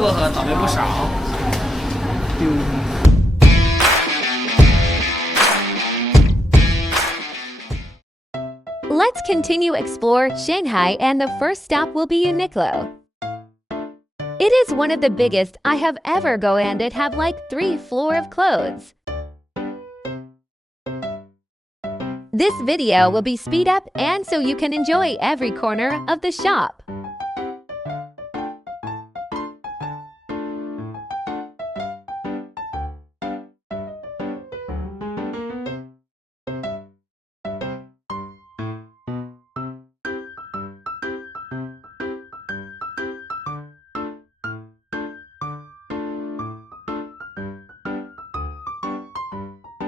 薄荷倒杯不少。Let's continue explore Shanghai, and the first stop will be UNIQLO. It is one of the biggest I have ever go, and it have like 3 floor of clothes. This video will be speed up and so you can enjoy every corner of the shop.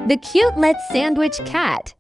The cute Let's Sandwich cat.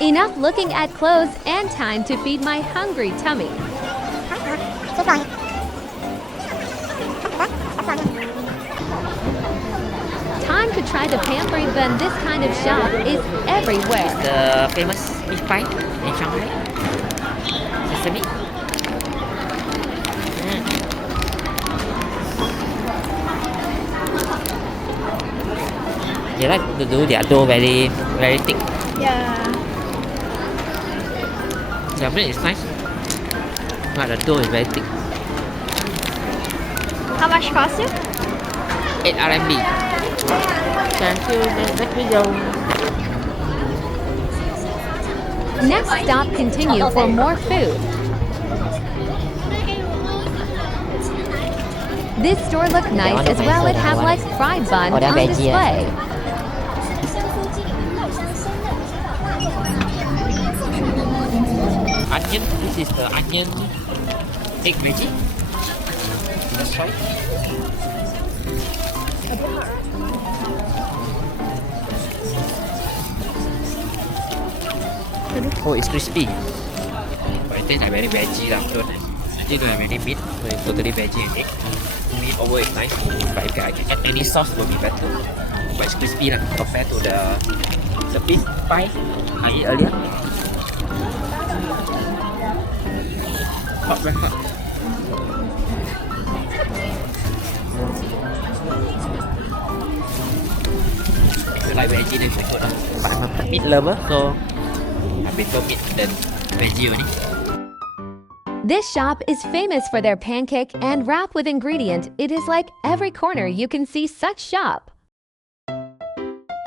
Enough looking at clothes and time to feed my hungry tummy. Time to try the pampered bun. This kind of shop is everywhere. The famous beef pie in Shanghai. Sesame. They like to do their dough very thick. Yeah. The bread is nice, but the dough is very thick. How much cost it? 8 RMB. Thank you. Next video. Next stop, continue for more food. This store look nice as well. It have like fried bun on display. Onion. This is the onion egg veggie. Let's try. Oh, it's crispy. But it tastes like very veggie lah. Actually don't have any meat, so it's totally veggie and egg. Meat over is nice, but if I can add any sauce will be better. But it's crispy lah compared to the beef pie I ate earlier. Hot, very hot. If you like veggie, then it's good. But I'm a meat lover, so I prefer meat than veggie only. This shop is famous for their pancake and wrap with ingredient. It is like every corner you can see such shop.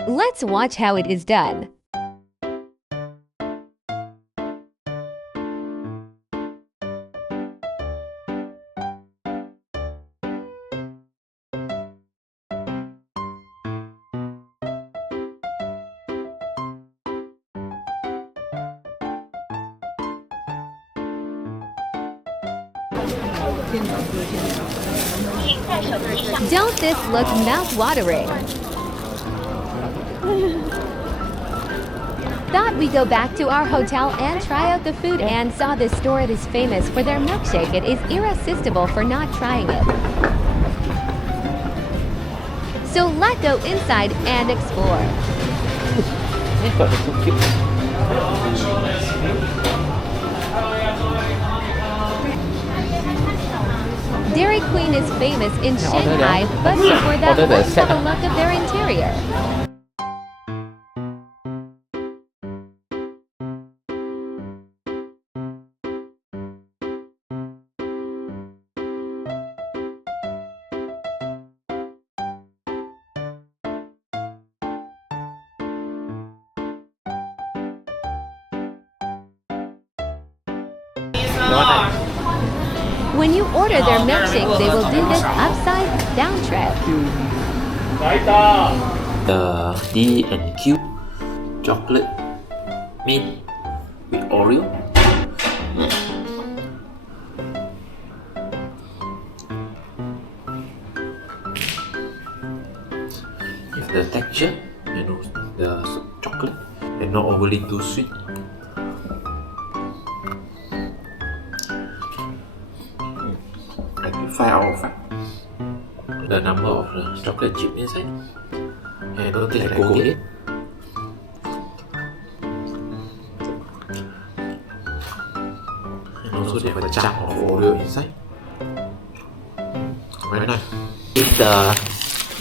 Let's watch how it is done. Don't this look mouth-watering? Thought we'd go back to our hotel and try out the food and saw this store that is famous for their milkshake. It is irresistible for not trying it. So let's go inside and explore. So cute. Dairy Queen is famous in Shanghai, but before that, let's have a look at their interior. When you order their milkshake, they will do this upside down trick. The D&Q chocolate mint with Oreo. If the texture, you know, the chocolate and not overly too sweet. I think 5 out of 5. The number of the chocolate chip inside. I don't think I go it. And also they have a chunk of Oreo inside. Very nice. It's the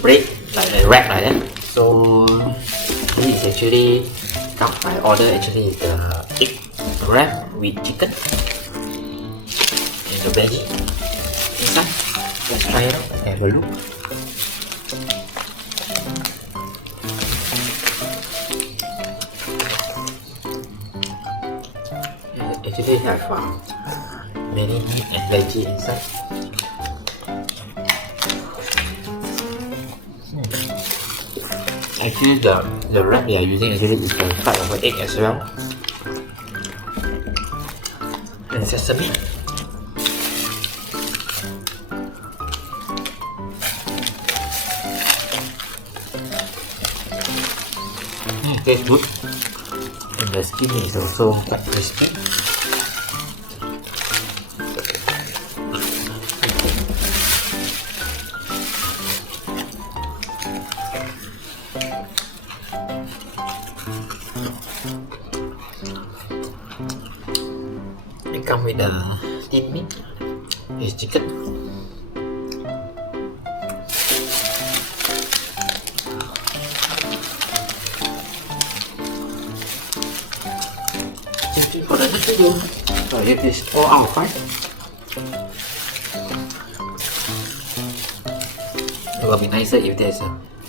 bread, like the wrap like that. So this is actually I order actually is the egg wrap with chicken and the veggie inside. Let's try it and have a look. Actually have many meat and veggie inside. Actually the wrap they are using actually is the type of egg as well. And sesame. Tastes good. And the skin is also quite crispy. It comes with the thin meat. It's chicken. For the next video, so it is 4 out of 5. It will be nicer if there's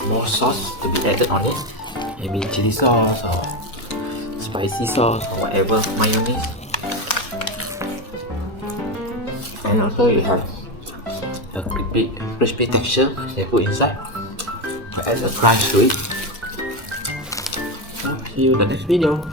more sauce to be added on it. Maybe chili sauce or spicy sauce or whatever, mayonnaise. And also you have the crispy texture they put inside. Add a crunch to it. So see you in the next video.